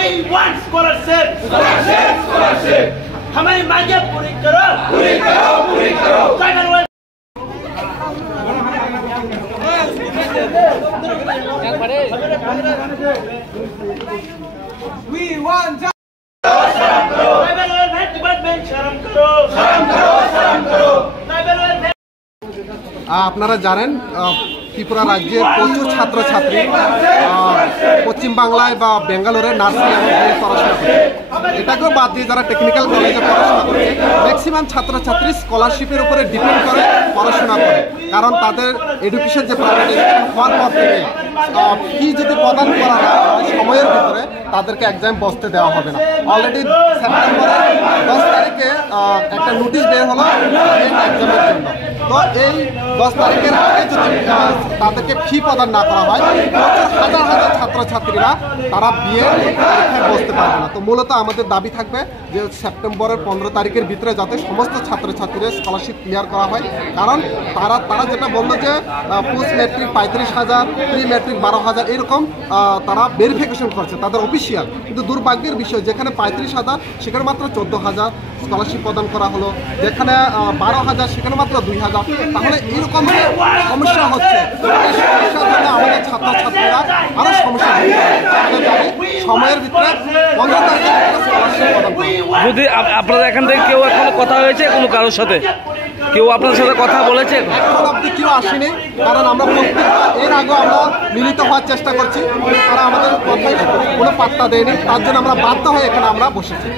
We want scholarship. हमारी मांगे पूरी करो. We want tribal welfare department शर्म करो. আপনারা জানেন ত্রিপুরা রাজ্যের প্রচুর ছাত্রছাত্রী পশ্চিম বাংলায় বা বেঙ্গালোরে নার্সিং এবং বিএড পড়াশোনা করে। এটাকেও বাদ দিয়ে যারা টেকনিক্যাল কলেজে পড়াশোনা করছে ম্যাক্সিমাম ছাত্রছাত্রী স্কলারশিপের উপরে ডিপেন্ড করে পড়াশোনা করে, কারণ তাদের এডুকেশন যে প্রাইভেট এডুকেশন হওয়ার পর থেকে ফি যদি প্রদান করা না হয় সময়ের ভিতরে তাদেরকে এক্সাম বসতে দেওয়া হবে না। অলরেডি সেপ্টেম্বরের 10 তারিখে একটা নোটিশ বের হলো এক্সামের জন্য। তো এই 10 তারিখের আগে যদি তাদেরকে ফি প্রদান না করা হয় হাজার হাজার ছাত্রছাত্রীরা তারা বিয়ে পরীক্ষায় বসতে পারবে না। তো মূলত আমাদের দাবি থাকবে যে সেপ্টেম্বরের 15 তারিখের ভিতরে যাতে সমস্ত ছাত্রছাত্রীরা স্কলারশিপ ক্লিয়ার করা হয়, কারণ তারা যেটা বললো যে পোস্ট ম্যাট্রিক 35,000, প্রি ম্যাট্রিক 12,000 এরকম তারা ভেরিফিকেশন করছে তাদের অফিসিয়াল, কিন্তু দুর্ভাগ্যের বিষয় যেখানে 35,000 সেখানে মাত্র 14,000 স্কলারশিপ প্রদান করা হলো, যেখানে 12,000 সেখানে মাত্র 2,000। তাহলে এরকম সমস্যা হচ্ছে, এই সমস্যার জন্য আমাদের ছাত্রছাত্রীরা আরও সমস্যা সময়ের ভিতরে 15 তারিখে স্কলারশিপ প্রদান করা। যদি আপনাদের এখান থেকে কেউ এখনো কথা হয়েছে কোনো কারোর সাথে, কেউ আপনার সাথে কথা বলেছে? এখন অব্দি কেউ আসেনি, কারণ আমরা এর আগে আমরা মিলিত হওয়ার চেষ্টা করছি, তারা আমাদের কথায় কোনো পাত্তা দেয়নি, তার জন্য আমরা বাধ্য হয়ে এখানে আমরা বসেছি।